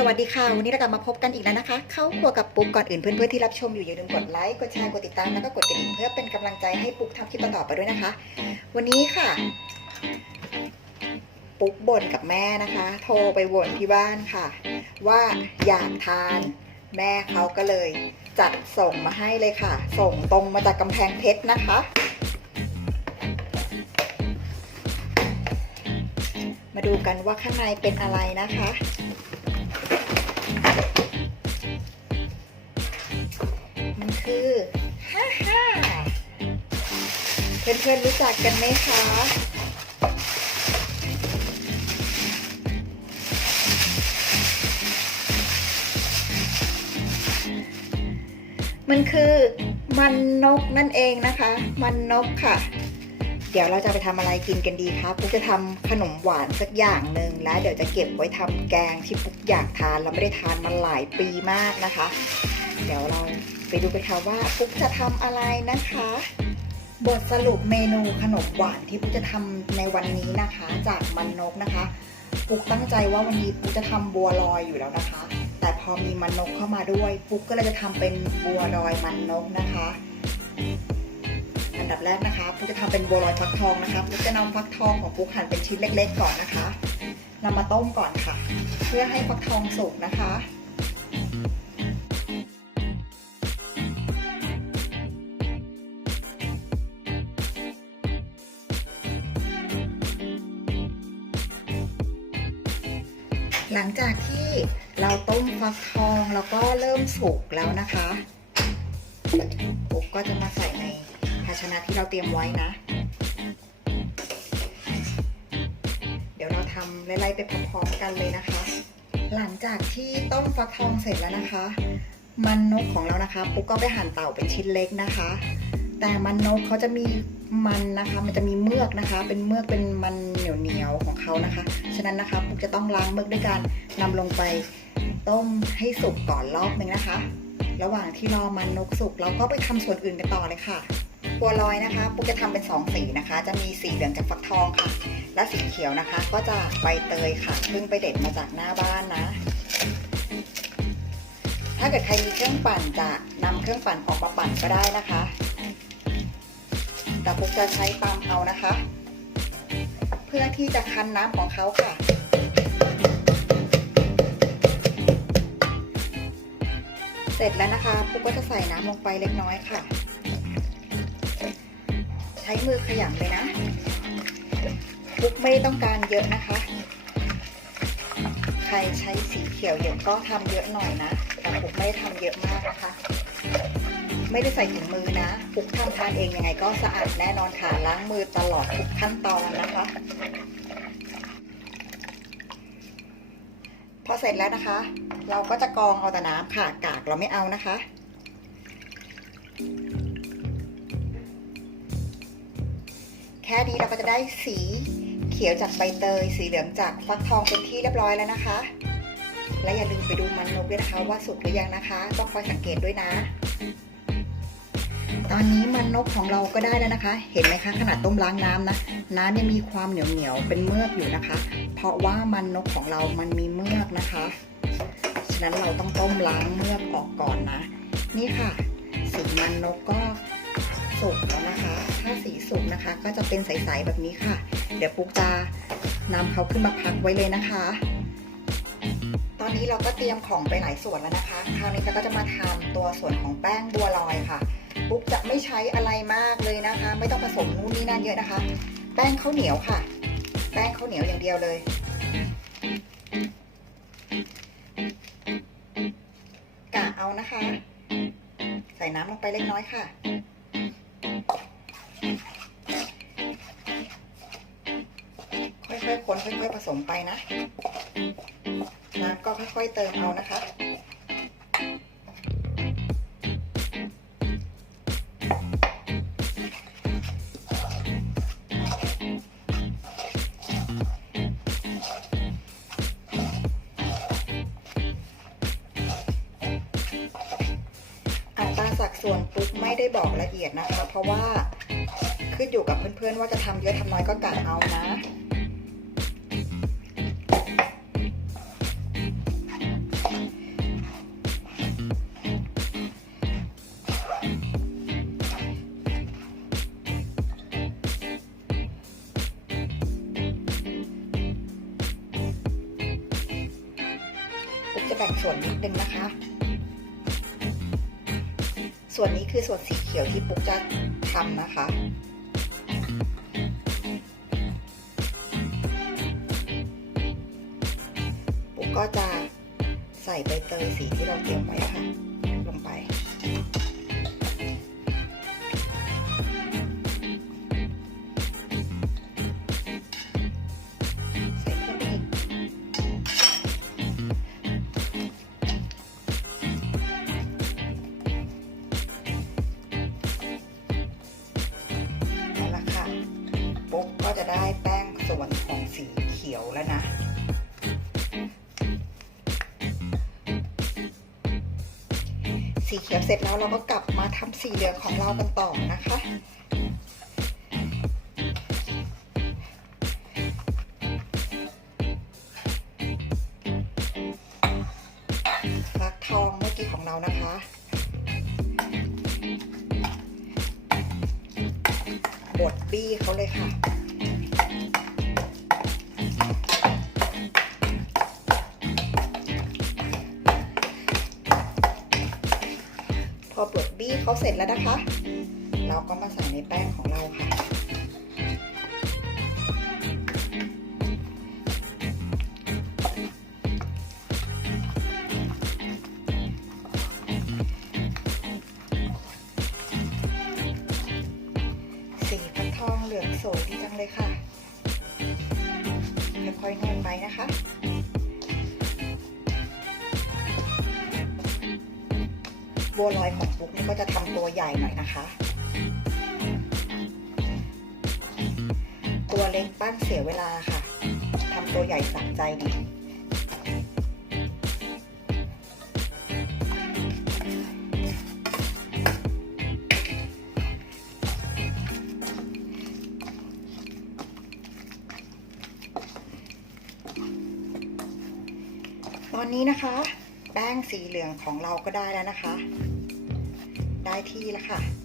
สวัสดีค่ะ วันนี้เรากลับมาพบกันอีกแล้วนะคะ เข้าครัวกับปุ๊กก่อนอื่นเพื่อนๆที่รับชมอยู่อย่าลืมกดไลค์กดแชร์กดติดตามแล้วก็กดกระดิ่งเพื่อเป็นกำลังใจให้ปุ๊กทำคลิปต่อไปด้วยนะคะ วันนี้ค่ะ ปุ๊กบ่นกับแม่นะคะ โทรไปบ่นที่บ้านค่ะ ว่าอยากทานแม่เขาก็เลย จัดส่งมาให้เลยค่ะ ส่งตรงมาจากกำแพงเพชรนะคะ มาดูกันว่าข้างในเป็นอะไรนะคะ คือฮ่าฮ่าเพื่อนๆรู้จักกันไหมคะมันคือมันนกนั่นเองนะคะ มันนกค่ะ เดี๋ยวเราจะไปทำอะไรกินกันดีคะปุ๊กจะทำขนมหวานสักอย่างหนึ่งแล้วเดี๋ยวจะเก็บไว้ทำแกงที่ปุ๊กอยากทานเราไม่ได้ทานมาหลายปีมากนะคะ เดี๋ยวเรา ไปดูกันค่ะว่าปุ๊กจะทำอะไรนะคะ บทสรุปเมนูขนมหวานที่ปุ๊กจะทำในวันนี้นะคะ จากมันนกนะคะปุ๊กตั้งใจว่าวันนี้ปุ๊กจะทำบัวลอยอยู่แล้วนะคะ แต่พอมีมันนกเข้ามาด้วย ปุ๊กก็เลยจะทำเป็นบัวลอยมันนกนะคะ อันดับแรกนะคะปุ๊กจะทำเป็นบัวลอยฟักทองนะคะปุ๊กจะนำฟักทองของปุ๊กหั่นเป็นชิ้นเล็ก ๆ ก่อนนะคะนำมาต้มก่อนค่ะ เพื่อให้ฟักทองสุกนะคะ หลังจากที่เราต้มฟักทองแล้วก็เริ่มสุกแล้วนะคะปุ๊กก็จะมาใส่ในภาชนะที่เราเตรียมไว้นะ เดี๋ยวเราทำไล่ๆไปพร้อมๆกันเลยนะคะ หลังจากที่ต้มฟักทองเสร็จแล้วนะคะ มันนกของเรานะคะ ปุ๊กก็ไปหั่นเต่าเป็นชิ้นเล็กนะคะ แต่มันนกเขาจะมี มันนะคะ มันจะมีเมือกนะคะ เป็นเมือกเป็นมันเหนียวเหนียวๆของเขานะคะ ฉะนั้นนะคะปุ๊กจะต้องล้างเมือกด้วยการนำลงไปต้มให้สุกก่อนรอบหนึ่งนะคะ ระหว่างที่รอมันนกสุกเราก็ไปทำส่วนอื่นกันต่อเลยค่ะบัวลอยนะคะปุ๊กจะทำเป็นสองสีนะคะ จะมีสีเหลืองจากฟักทองค่ะ และสีเขียวนะคะ ก็จะใบเตยค่ะซึ่งไปเด็ดมาจากหน้าบ้านนะ ถ้าเกิดใครมีเครื่องปั่นจะนำเครื่องปั่นออกมาปั่นก็ได้นะคะ แต่ปุ๊กจะใช้ตามเอานะคะ เพื่อที่จะคั้นน้ำของเขาค่ะเสร็จแล้วนะคะปุ๊กก็จะใส่น้ำลงไปเล็กน้อยค่ะ ใช้มือขยำเลยนะ ปุ๊กไม่ต้องการเยอะนะคะ ใครใช้สีเขียวเยอะก็ทำเยอะหน่อยนะ แต่ปุ๊กไม่ทำเยอะมากนะคะ ไม่ได้ใส่ถุงมือนะปุกทำทานเองยังไงก็สะอาดแน่นอนค่ะล้างมือตลอดทุกขั้นตอนนะคะ พอเสร็จแล้วนะคะ เราก็จะกรองเอาแต่น้ำค่ะกากเราไม่เอานะคะแค่นี้เราก็จะได้สีเขียวจากใบเตย สีเหลืองจากฟักทองเป็นที่เรียบร้อยแล้วนะคะ และอย่าลืมไปดูมันนกด้วยนะคะว่าสุกหรือยังนะคะ ต้องคอยสังเกตด้วยนะ ตอนนี้มันนกของเราก็ได้แล้วนะคะ เห็นไหมคะขนาดต้มล้างน้ำนะน้ำยังมีความเหนียวเหนียวๆเป็นเมือกอยู่นะคะ เพราะว่ามันนกของเรามันมีเมือกนะคะฉะนั้นเราต้องต้มล้างเมือกออกก่อนนะ นี่ค่ะ สีมันนกก็สุกแล้วนะคะ ถ้าสีสุกนะคะ ก็จะเป็นใสๆแบบนี้ค่ะ เดี๋ยวปุ๊กจะนำเขาขึ้นมาพักไว้เลยนะคะ ตอนนี้เราก็เตรียมของไปหลายส่วนแล้วนะคะ คราวนี้เราก็จะมาทำตัวส่วนของแป้งบัวลอยค่ะ ปุ๊กจะไม่ใช้อะไรมากเลยนะคะ ไม่ต้องผสมนู่นนี่นั่นเยอะนะคะ แป้งข้าวเหนียวค่ะ แป้งข้าวเหนียวอย่างเดียวเลย กะเอานะคะ ใส่น้ำลงไปเล็กน้อยค่ะค่อยๆคนค่อยๆผสมไปนะ น้ำก็ค่อยๆเติมเอานะคะ ส่วนปุ๊กไม่ได้บอกละเอียดนะคะ เพราะว่าขึ้นอยู่กับเพื่อนๆ ว่าจะทำเยอะทำน้อยก็กะเอานะจะแบ่งส่วนนิดนึงนะคะ ส่วนนี้คือส่วนสีเขียวที่ปุ๊กจะทำนะคะ ปุ๊กก็จะใส่ใบเตยสีที่เราเตรียมไว้ค่ะ เขียวเสร็จแล้วเราก็กลับมาทำสีเหลืองของเรากันต่อนะคะฟักทองเมื่อกี้ของเรานะคะบดบี้เขาเลยค่ะ เขาเสร็จแล้วนะคะ เราก็มาใส่ในแป้งของ นะคะ ตัวเล็กปั้นเสียเวลาค่ะทำตัวใหญ่สั่งใจดีตอนนี้นะคะ แป้งสีเหลืองของเราก็ได้แล้วนะคะ ได้ที่แล้วค่ะ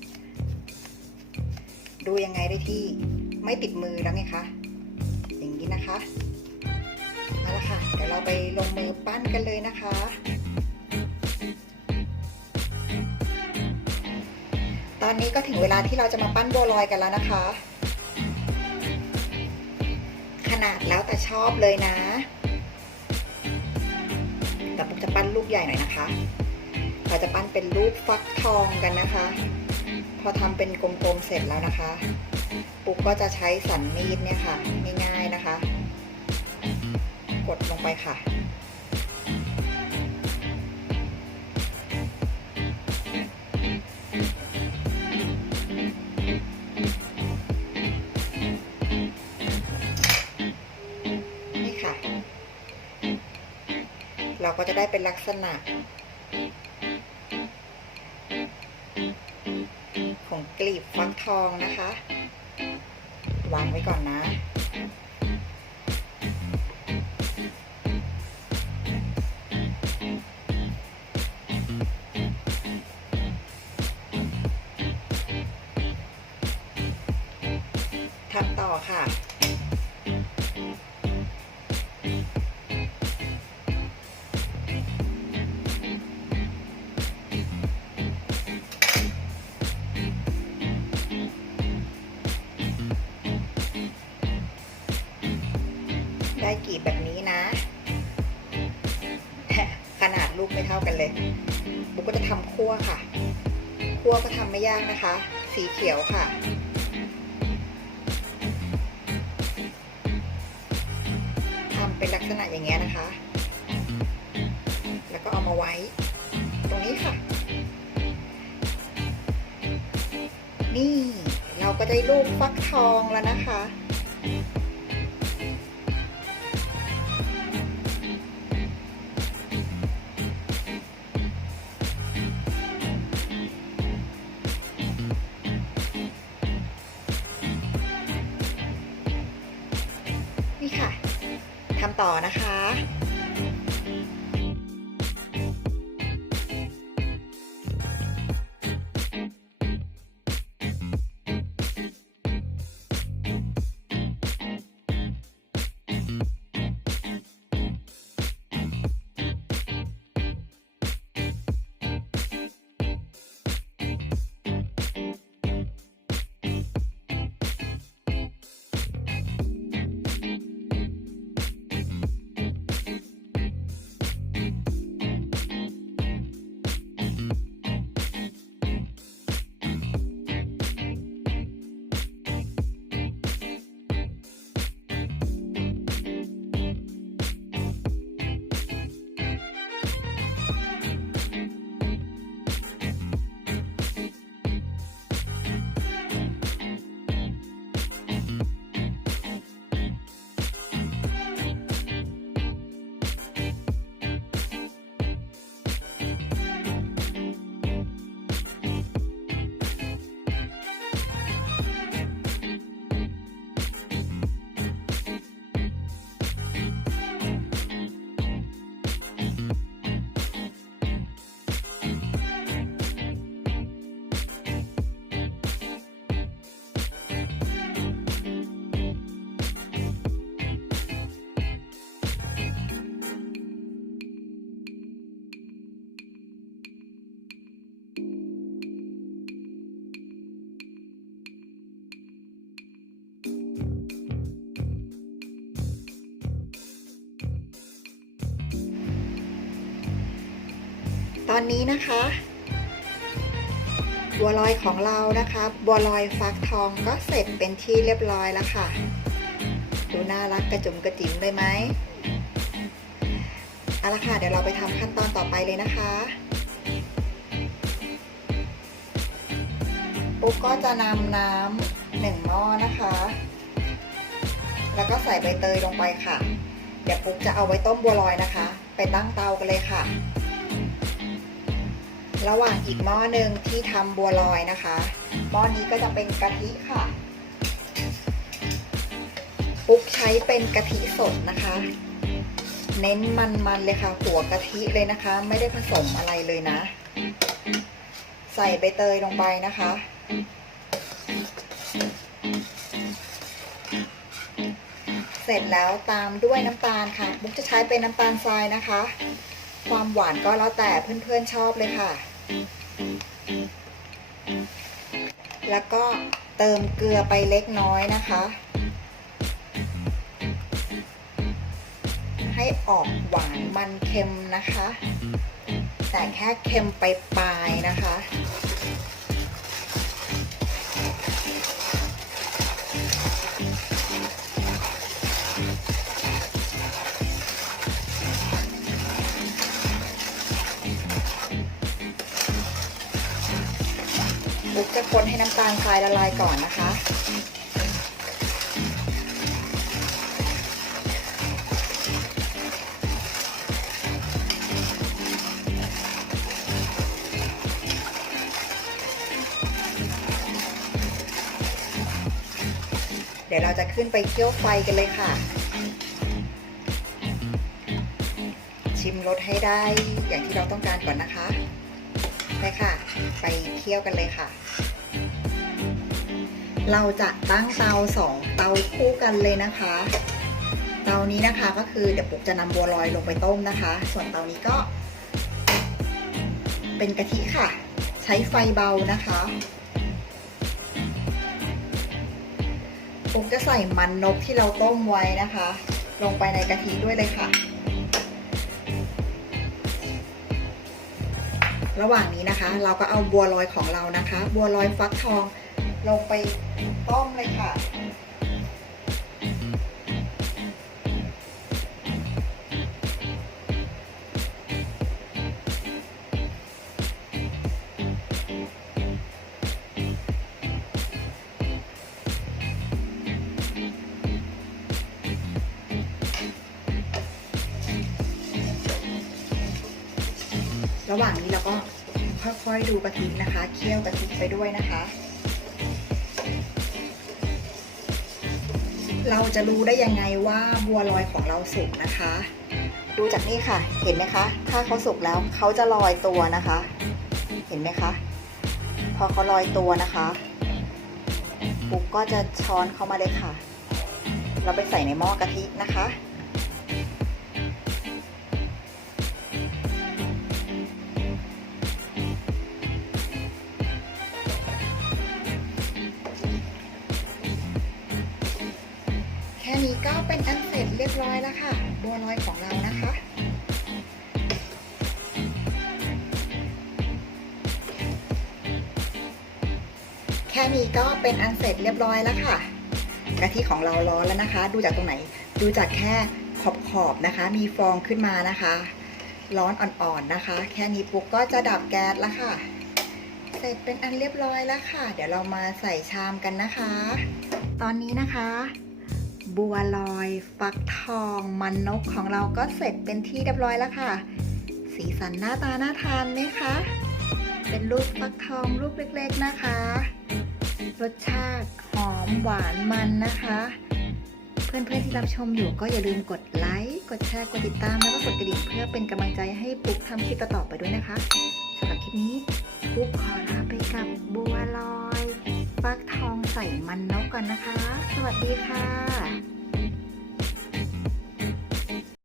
ดูยังไงได้ที่ไม่ติดมือแล้วไงคะอย่างนี้นะคะเอาละค่ะเดี๋ยวเราไปลงมือปั้นกันเลยนะคะตอนนี้ก็ถึงเวลาที่เราจะมาปั้นบัวลอยกันแล้วนะคะ ขนาดแล้วแต่ชอบเลยนะ แต่ปุ๊กจะปั้นลูกใหญ่หน่อยนะคะ เราจะปั้นเป็นลูกฟักทองกันนะคะ พอทำเป็นกลมๆเสร็จแล้วนะคะ ปุ๊กก็จะใช้สันมีดเนี่ยค่ะง่ายๆนะคะ กดลงไปค่ะนี่ค่ะเราก็จะได้เป็นลักษณะ ทองนะคะ วางไว้ก่อนนะ ทำต่อค่ะ ลูกไม่เท่ากันเลย บุ๊กก็จะทำคั่วค่ะ คั่วก็ทำไม่ยากนะคะ สีเขียวค่ะทำเป็นลักษณะอย่างเงี้ยนะคะ แล้วก็เอามาไว้ ตรงนี้ค่ะ นี่เราก็ได้ลูกฟักทองแล้วนะคะ ต่อนะคะ อนนี้นะคะ บัวลอยของเรานะคะ บัวลอยฟักทองก็เสร็จเป็นที่เรียบร้อยแล้วค่ะ ดูน่ารักกระจุมกระจิ๋มเลยไหมเอาละค่ะเดี๋ยวเราไปทำขั้นตอนต่อไปเลยนะคะปุ๊กก็จะนำน้ำหนึ่งหม้อนะคะ แล้วก็ใส่ใบเตยลงไปค่ะ เดี๋ยวปุ๊กจะเอาไว้ต้มบัวลอยนะคะ ไปตั้งเตากันเลยค่ะ ระหว่างอีกหม้อหนึ่งที่ทำบัวลอยนะคะ หม้อนี้ก็จะเป็นกะทิค่ะ ปุ๊กใช้เป็นกะทิสดนะคะ เน้นมันๆเลยค่ะ หัวกะทิเลยนะคะ ไม่ได้ผสมอะไรเลยนะ ใส่ใบเตยลงไปนะคะเสร็จแล้วตามด้วยน้ำตาลค่ะบุ๊กจะใช้เป็นน้ำตาลทรายนะคะ ความหวานก็แล้วแต่เพื่อนๆชอบเลยค่ะ แล้วก็เติมเกลือไปเล็กน้อยนะคะ ให้ออกหวานมันเค็มนะคะ แต่แค่เค็มไปปลายนะคะ บุ๊กจะคนให้น้ำตาลทรายละลายก่อนนะคะ เดี๋ยวเราจะขึ้นไปเคี่ยวไฟกันเลยค่ะ ชิมรสให้ได้อย่างที่เราต้องการก่อนนะคะไปค่ะ ไปเคี่ยวกันเลยค่ะ เราจะตั้งเตาสองเตาคู่กันเลยนะคะ เตานี้นะคะก็คือเดี๋ยวปุ๊กจะนำบัวลอยลงไปต้มนะคะ ส่วนเตานี้ก็ เป็นกะทิค่ะ ใช้ไฟเบานะคะปุ๊กจะใส่มันนกที่เราต้มไว้นะคะ ลงไปในกะทิด้วยเลยค่ะ ระหว่างนี้นะคะ เราก็เอาบัวลอยของเรานะคะ บัวลอยฟักทอง ลงไปต้มเลยค่ะ ระหว่างนี้เราก็ค่อยๆดูกะทินะคะ เคี่ยวกะทิไปด้วยนะคะ เราจะรู้ได้ยังไงว่าบัวลอยของเราสุกนะคะ ดูจากนี่ค่ะ เห็นไหมคะ ถ้าเขาสุกแล้วเขาจะลอยตัวนะคะ เห็นไหมคะ พอเขาลอยตัวนะคะปุ๊กก็จะช้อนเข้ามาเลยค่ะ เราไปใส่ในหม้อกะทินะคะ เป็นอันเสร็จเรียบร้อยแล้วค่ะ บัวลอยของเรานะคะแค่นี้ก็เป็นอันเสร็จเรียบร้อยแล้วค่ะ กะทิของเราร้อนแล้วนะคะ ดูจากตรงไหน ดูจากแค่ขอบขอบนะคะ มีฟองขึ้นมานะคะ ร้อนอ่อนๆนะคะ แค่นี้ปุ๊กก็จะดับแก๊สแล้วค่ะ เสร็จเป็นอันเรียบร้อยแล้วค่ะ เดี๋ยวเรามาใส่ชามกันนะคะ ตอนนี้นะคะ บัวลอย ฟักทอง มันนกของเราก็เสร็จเป็นที่เรียบร้อยแล้วค่ะ สีสันหน้าตาน่าทานไหมคะ เป็นรูปฟักทองรูปเล็กๆนะคะ รสชาติหอมหวานมันนะคะ เพื่อนๆที่รับชมอยู่ก็อย่าลืมกดไลค์กดแชร์กดติดตามแล้วก็กดกระดิ่งเพื่อเป็นกำลังใจให้ปุ๊กทำคลิปต่อๆไปด้วยนะคะสำหรับคลิปนี้ปุ๊กขอลาไปกับบัวลอย ฟักทองใส่มันนกกันนะคะ สวัสดีค่ะ